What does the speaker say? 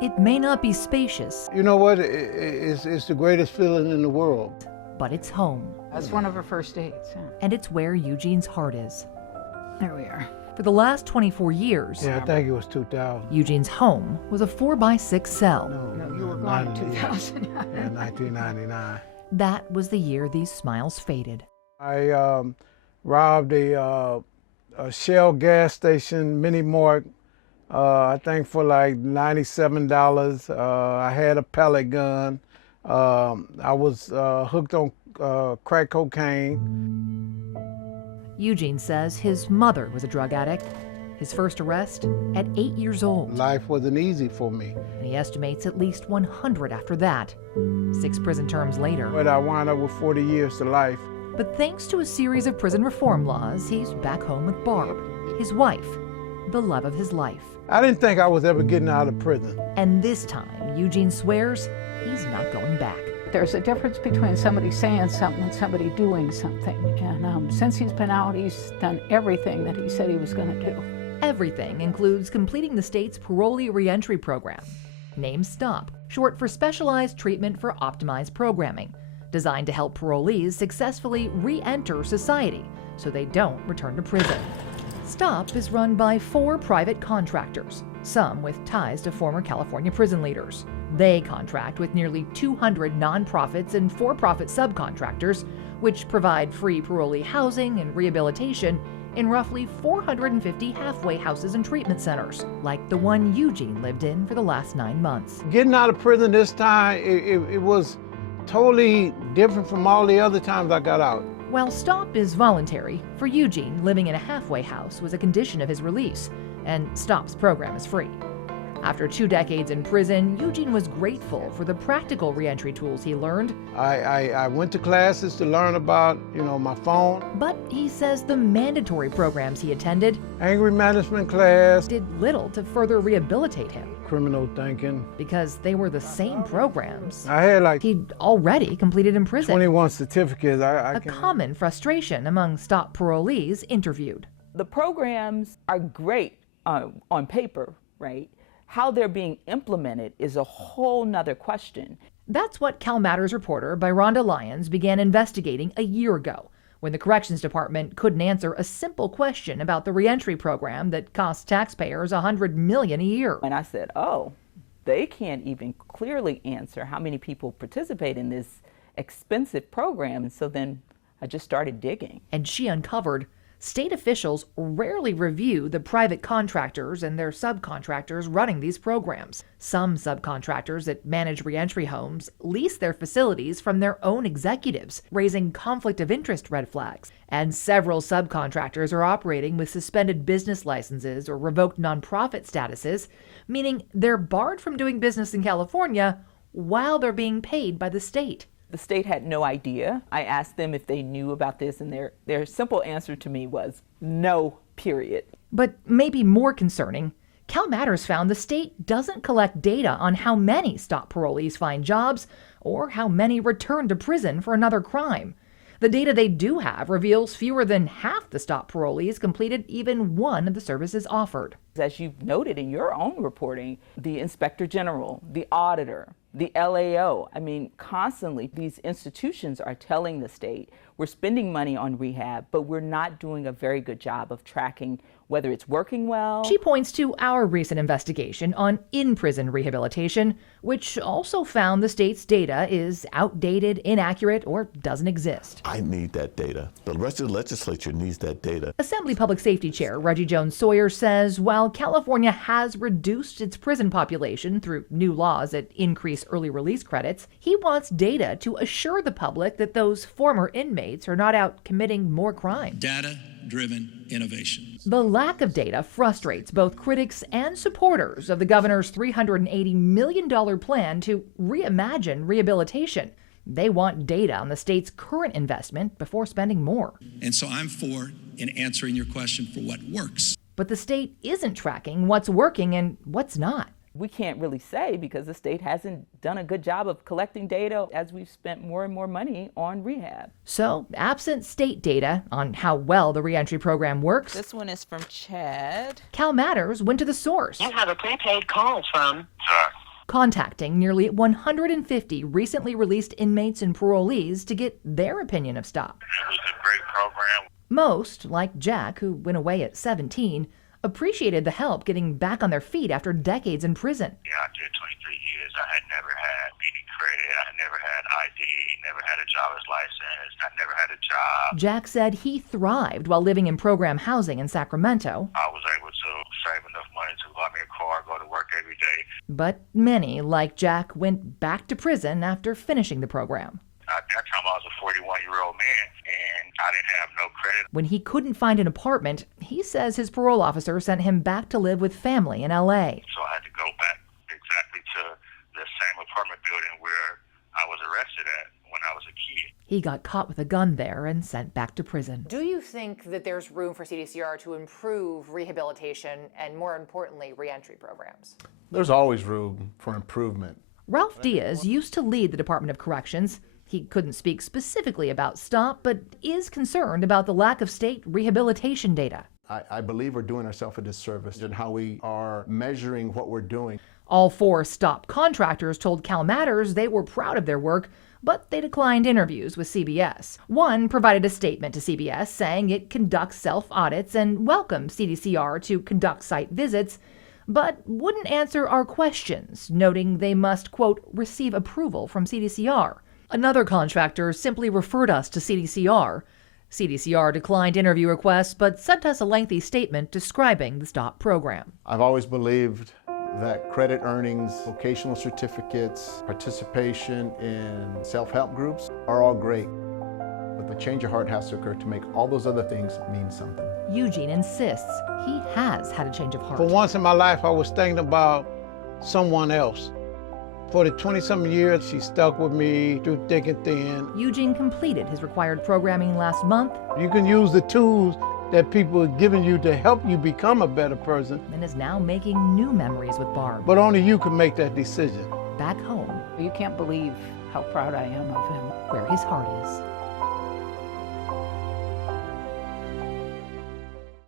It may not be spacious. You know what? It's the greatest feeling in the world. But it's home. That's one of her first dates. Yeah. And it's where Eugene's heart is. There we are. For the last 24 years, Yeah, I think it was 2000. Eugene's home was a 4x6 cell. No, you were gone in 2000. Yeah, 1999. That was the year these smiles faded. I robbed a Shell gas station, mini mart, I think for like $97. I had a pellet gun. I was hooked on crack cocaine. Eugene says his mother was a drug addict. His first arrest at 8 years old. Life wasn't easy for me. And he estimates at least 100 after that. 6 prison terms later. But I wound up with 40 years to life. But thanks to a series of prison reform laws, he's back home with Barb, his wife, the love of his life. I didn't think I was ever getting out of prison. And this time, Eugene swears he's not going back. There's a difference between somebody saying something and somebody doing something. And since he's been out, he's done everything that he said he was going to do. Everything includes completing the state's parolee reentry program, named STOP, short for Specialized Treatment for Optimized Programming, designed to help parolees successfully re-enter society so they don't return to prison. STOP is run by 4 private contractors, some with ties to former California prison leaders. They contract with nearly 200 nonprofits and for-profit subcontractors, which provide free parolee housing and rehabilitation in roughly 450 halfway houses and treatment centers, like the one Eugene lived in for the last 9 months. Getting out of prison this time, it was totally different from all the other times I got out. While STOP is voluntary, for Eugene, living in a halfway house was a condition of his release, and STOP's program is free. After 2 decades in prison, Eugene was grateful for the practical reentry tools he learned. I went to classes to learn about, my phone. But he says the mandatory programs he attended, Anger management class. did little to further rehabilitate him. Criminal thinking. Because they were the same programs I had like he'd already completed in prison. 21 certificates. A common frustration among STOP parolees interviewed. The programs are great on paper, right? How they're being implemented is a whole nother question. That's what CalMatters reporter Byronda Lyons began investigating a year ago, when the Corrections Department couldn't answer a simple question about the reentry program that costs taxpayers $100 million a year. And I said, oh, they can't even clearly answer how many people participate in this expensive program. And so then I just started digging. And she uncovered state officials rarely review the private contractors and their subcontractors running these programs. Some subcontractors that manage reentry homes lease their facilities from their own executives, raising conflict of interest red flags. And several subcontractors are operating with suspended business licenses or revoked nonprofit statuses, meaning they're barred from doing business in California while they're being paid by the state. The state had no idea. I asked them if they knew about this, and their simple answer to me was no, period. But maybe more concerning, CalMatters found the state doesn't collect data on how many STOP parolees find jobs or how many return to prison for another crime. The data they do have reveals fewer than half the STOP parolees completed even one of the services offered. As you've noted in your own reporting, the Inspector General, the Auditor, the LAO, constantly these institutions are telling the state, we're spending money on rehab, but we're not doing a very good job of tracking whether it's working well. She points to our recent investigation on in-prison rehabilitation, which also found the state's data is outdated, inaccurate, or doesn't exist. I need that data. The rest of the legislature needs that data. Assembly Public Safety Chair Reggie Jones-Sawyer says while California has reduced its prison population through new laws that increase early release credits, he wants data to assure the public that those former inmates are not out committing more crime. Data-driven innovation. The lack of data frustrates both critics and supporters of the governor's $380 million plan to reimagine rehabilitation. They want data on the state's current investment before spending more. And so I'm for in answering your question for what works. But the state isn't tracking what's working and what's not. We can't really say because the state hasn't done a good job of collecting data as we've spent more and more money on rehab. So, absent state data on how well the reentry program works, this one is from Chad. CalMatters went to the source. You have a prepaid call from... Sir, contacting nearly 150 recently released inmates and parolees to get their opinion of STOP. It was a great program. Most, like Jack, who went away at 17, appreciated the help getting back on their feet after decades in prison. Yeah, I did 23 years. I had never had any credit. I had never had ID, never had a driver's license. I never had a job. Jack said he thrived while living in program housing in Sacramento. I was able to save enough money to buy me a car, go to work every day. But many, like Jack, went back to prison after finishing the program. At that time, I was a 41-year-old man, and I didn't have no credit. When he couldn't find an apartment, he says his parole officer sent him back to live with family in L.A. So I had to go back exactly to the same apartment building where I was arrested at when I was a kid. He got caught with a gun there and sent back to prison. Do you think that there's room for CDCR to improve rehabilitation and, more importantly, reentry programs? There's always room for improvement. Ralph Diaz used to lead the Department of Corrections. He couldn't speak specifically about STOP, but is concerned about the lack of state rehabilitation data. I believe we're doing ourselves a disservice in how we are measuring what we're doing. All 4 STOP contractors told CalMatters they were proud of their work, but they declined interviews with CBS. One provided a statement to CBS saying it conducts self-audits and welcomes CDCR to conduct site visits, but wouldn't answer our questions, noting they must, quote, receive approval from CDCR. Another contractor simply referred us to CDCR. CDCR declined interview requests, but sent us a lengthy statement describing the STOP program. I've always believed that credit earnings, vocational certificates, participation in self-help groups are all great. But the change of heart has to occur to make all those other things mean something. Eugene insists he has had a change of heart. For once in my life, I was thinking about someone else. For the 20-something years, she stuck with me through thick and thin. Eugene completed his required programming last month. You can use the tools that people are giving you to help you become a better person. And is now making new memories with Barb. But only you can make that decision. Back home, You can't believe how proud I am of him. where his heart is.